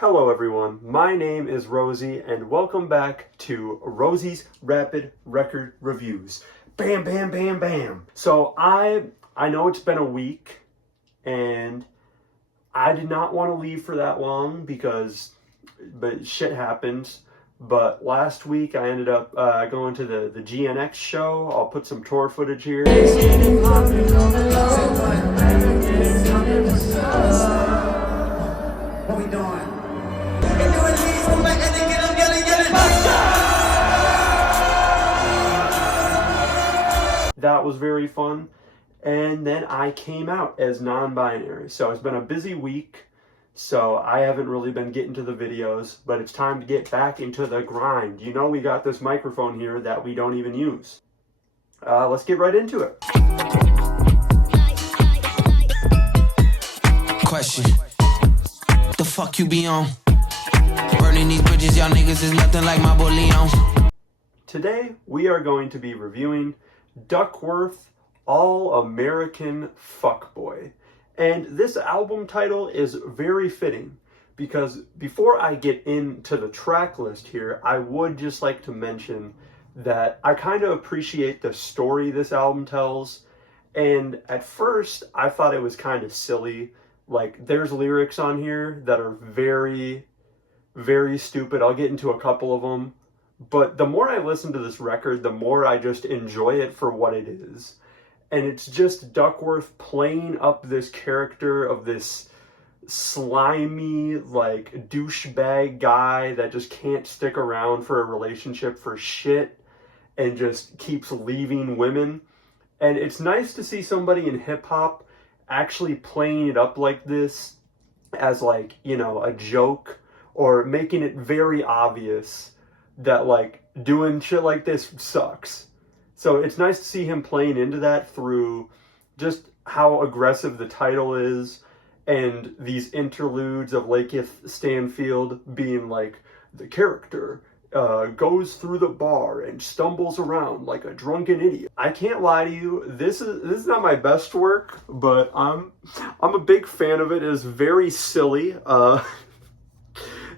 Hello everyone, my name is Rosie and welcome back to Rosie's Rapid Record Reviews. Bam, bam, bam, bam. So I know it's been a week and I did not want to leave for that long but shit happens. But last week I ended up going to the GNX show. I'll put some tour footage here. What we doing? That was very fun. And then I came out as non-binary. So it's been a busy week. So I haven't really been getting to the videos, but it's time to get back into the grind. You know, we got this microphone here that we don't even use. Let's get right into it. Question. The fuck you be on? Burning these bridges, y'all niggas is nothing like my boy Leon. Today, we are going to be reviewing Duckwrth, All-American Fuckboy. And this album title is very fitting because before I get into the track list here, I would just like to mention that I kind of appreciate the story this album tells. And at first, I thought it was kind of silly. Like, there's lyrics on here that are very, very stupid. I'll get into a couple of them. But the more I listen to this record, the more I just enjoy it for what it is. And it's just Duckwrth playing up this character of this slimy, like, douchebag guy that just can't stick around for a relationship for shit and just keeps leaving women. And it's nice to see somebody in hip-hop actually playing it up like this as, like, you know, a joke or making it very obvious that, like, doing shit like this sucks. So it's nice to see him playing into that through just how aggressive the title is and these interludes of Lakeith Stanfield being like, the character goes through the bar and stumbles around like a drunken idiot. I can't lie to you, this is not my best work, but I'm a big fan of it. It is very silly.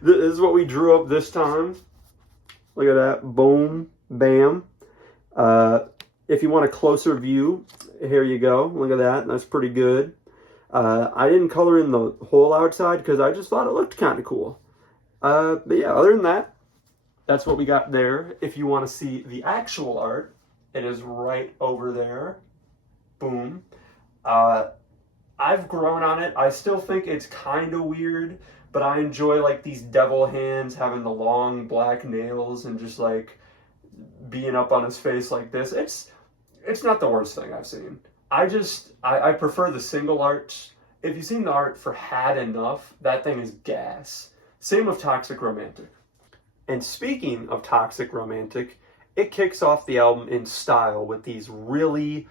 This is what we drew up this time. Look at that. Boom. Bam. If you want a closer view, here you go. Look at that. That's pretty good. I didn't color in the whole outside because I just thought it looked kind of cool. But yeah, other than that, that's what we got there. If you want to see the actual art, it is right over there. Boom. I've grown on it. I still think it's kind of weird, but I enjoy like these devil hands having the long black nails and just like being up on his face like this. It's not the worst thing I've seen. I prefer the single art. If you've seen the art for Had Enough, that thing is gas. Same with Toxic Romantic. And speaking of Toxic Romantic, it kicks off the album in style with these really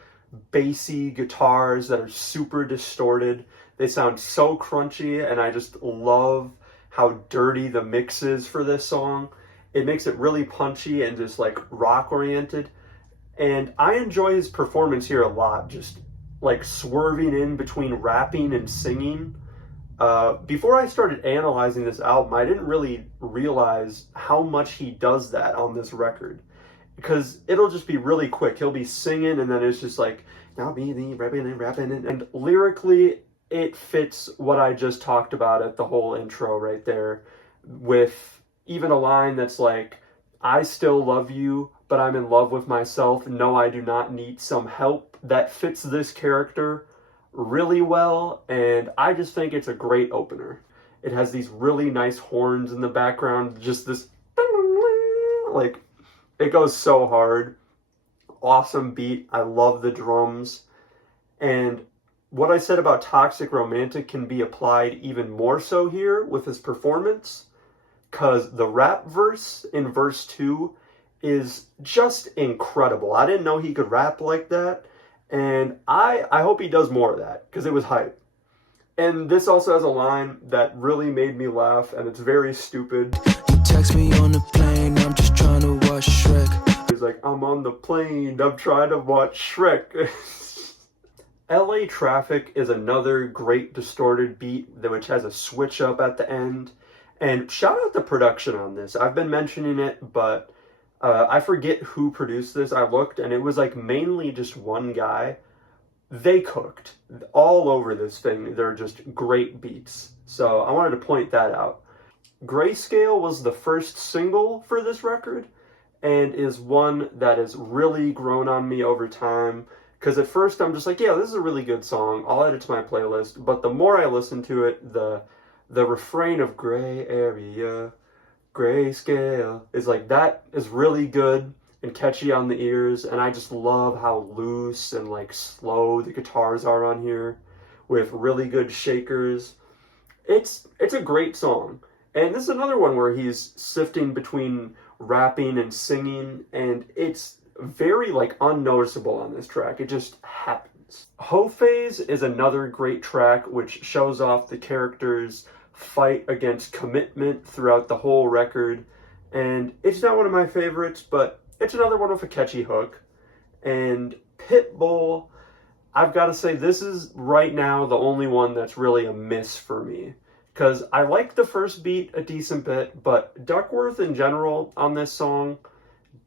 bassy guitars that are super distorted. They sound so crunchy, and I just love how dirty the mix is for this song. It makes it really punchy and just like rock oriented. And I enjoy his performance here a lot, just like swerving in between rapping and singing. Before I started analyzing this album, I didn't really realize how much he does that on this record. Because it'll just be really quick. He'll be singing and then it's just like, now be the rapping. And lyrically, it fits what I just talked about at the whole intro right there. With even a line that's like, I still love you, but I'm in love with myself. No, I do not need some help. That fits this character really well, and I just think it's a great opener. It has these really nice horns in the background, just this, like, it goes so hard. Awesome beat. I love the drums. And what I said about Toxic Romantic can be applied even more so here with his performance, because the rap verse in verse 2 is just incredible. I didn't know he could rap like that, and I hope he does more of that, because it was hype. And this also has a line that really made me laugh, and it's very stupid. You text me on the plane, I'm just trying to watch Shrek. He's like, I'm on the plane, I'm trying to watch Shrek. LA Traffic is another great distorted beat which has a switch up at the end. And shout out the production on this. I've been mentioning it, but I forget who produced this. I looked, and it was like mainly just one guy. They cooked all over this thing. They're just great beats. So I wanted to point that out. Grayscale was the first single for this record, and is one that has really grown on me over time. Because at first I'm just like, yeah, this is a really good song. I'll add it to my playlist. But the more I listen to it, the refrain of gray area, grayscale is like, that is really good and catchy on the ears. And I just love how loose and like slow the guitars are on here with really good shakers. It's a great song. And this is another one where he's sifting between rapping and singing, and it's very like unnoticeable on this track. It just happens. Ho Phase is another great track which shows off the character's fight against commitment throughout the whole record, and it's not one of my favorites, but it's another one with a catchy hook. And Pitbull, I've got to say, this is right now the only one that's really a miss for me. Because I like the first beat a decent bit, but Duckwrth in general on this song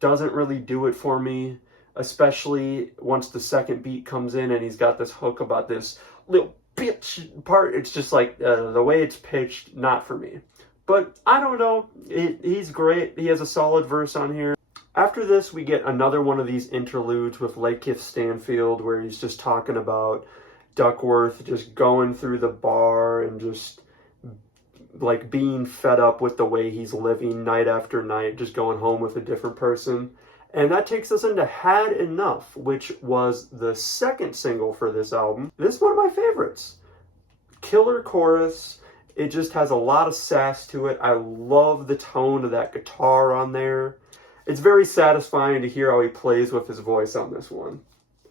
doesn't really do it for me, especially once the second beat comes in and he's got this hook about this little bitch part. It's just like the way it's pitched, not for me. But I don't know, he's great. He has a solid verse on here. After this, we get another one of these interludes with Lakeith Stanfield where he's just talking about Duckwrth just going through the bar and just like being fed up with the way he's living night after night, just going home with a different person. And that takes us into Had Enough, which was the second single for this album. This is one of my favorites. Killer chorus. It just has a lot of sass to it. I love the tone of that guitar on there. It's very satisfying to hear how he plays with his voice on this one.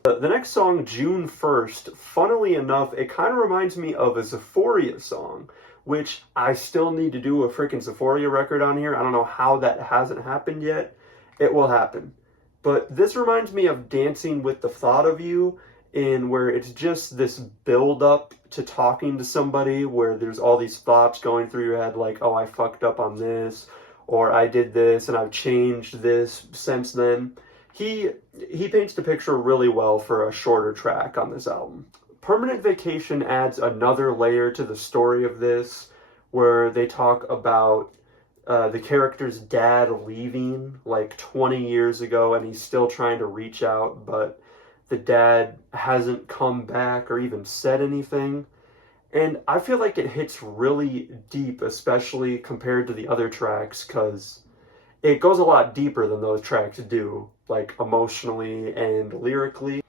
The next song, June 1st, funnily enough, it kind of reminds me of a Zaphoria song, which I still need to do a freaking Zaphoria record on here. I don't know how that hasn't happened yet. It will happen. But this reminds me of Dancing with the Thought of You, in where it's just this build-up to talking to somebody where there's all these thoughts going through your head like, oh, I fucked up on this, or I did this and I've changed this since then. He paints the picture really well for a shorter track on this album. Permanent Vacation adds another layer to the story of this, where they talk about the character's dad leaving like 20 years ago, and he's still trying to reach out, but the dad hasn't come back or even said anything. And I feel like it hits really deep, especially compared to the other tracks, because it goes a lot deeper than those tracks do, like emotionally and lyrically.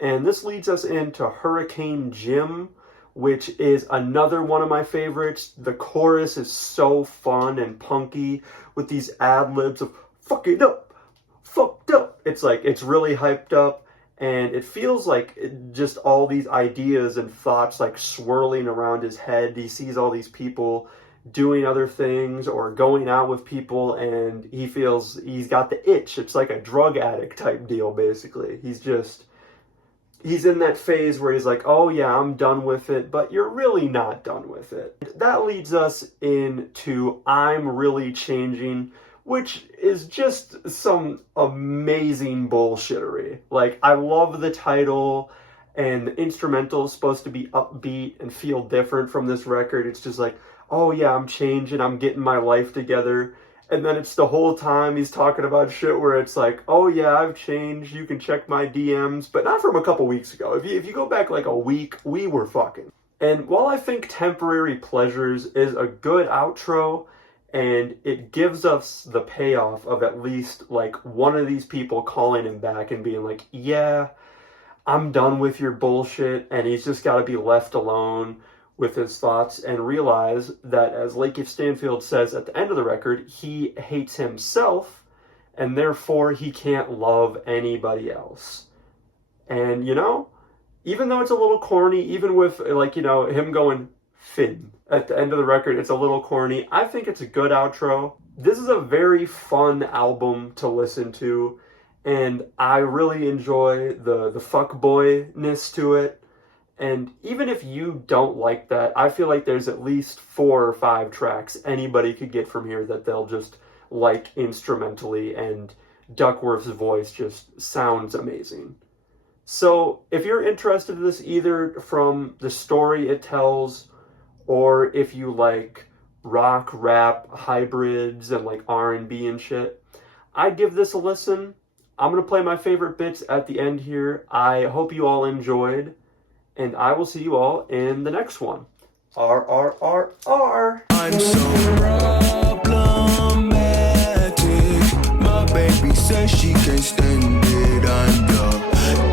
And this leads us into Hurricane Jim, which is another one of my favorites. The chorus is so fun and punky with these ad-libs of fuck it up, fucked up. It's like, it's really hyped up, and it feels like just all these ideas and thoughts like swirling around his head. He sees all these people doing other things or going out with people, and he feels he's got the itch. It's like a drug addict type deal, basically. He's in that phase where he's like, oh yeah, I'm done with it, but you're really not done with it. That leads us into I'm Really Changing, which is just some amazing bullshittery. Like, I love the title, and the instrumental is supposed to be upbeat and feel different from this record. It's just like, oh yeah, I'm changing, I'm getting my life together. And then it's the whole time he's talking about shit where it's like, oh yeah, I've changed, you can check my DMs, but not from a couple weeks ago. If you go back like a week, we were fucking. And while I think Temporary Pleasures is a good outro, and it gives us the payoff of at least like one of these people calling him back and being like, yeah, I'm done with your bullshit, and he's just got to be left alone with his thoughts and realize that, as Lakeith Stanfield says at the end of the record, he hates himself, and therefore he can't love anybody else. And, you know, even though it's a little corny, even with, like, you know, him going, Finn, at the end of the record, it's a little corny. I think it's a good outro. This is a very fun album to listen to, and I really enjoy the fuckboy-ness to it. And even if you don't like that, I feel like there's at least 4 or 5 tracks anybody could get from here that they'll just like instrumentally, and Duckwrth's voice just sounds amazing. So if you're interested in this, either from the story it tells, or if you like rock, rap, hybrids, and like R&B and shit, I'd give this a listen. I'm going to play my favorite bits at the end here. I hope you all enjoyed, and I will see you all in the next one. RRRR. I'm so problematic. My baby says she can't stand it. I'm the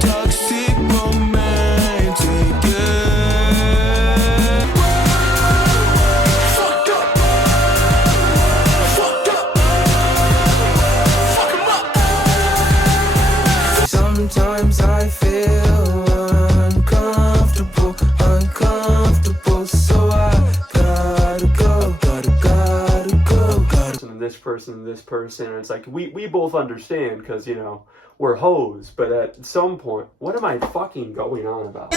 toxic romantic. Yeah. Fucked up. Fucked up. Fuck 'em up. Sometimes I feel uncomfortable, so I gotta go. This person, and it's like, we both understand, because, you know, we're hoes, but at some point, what am I fucking going on about?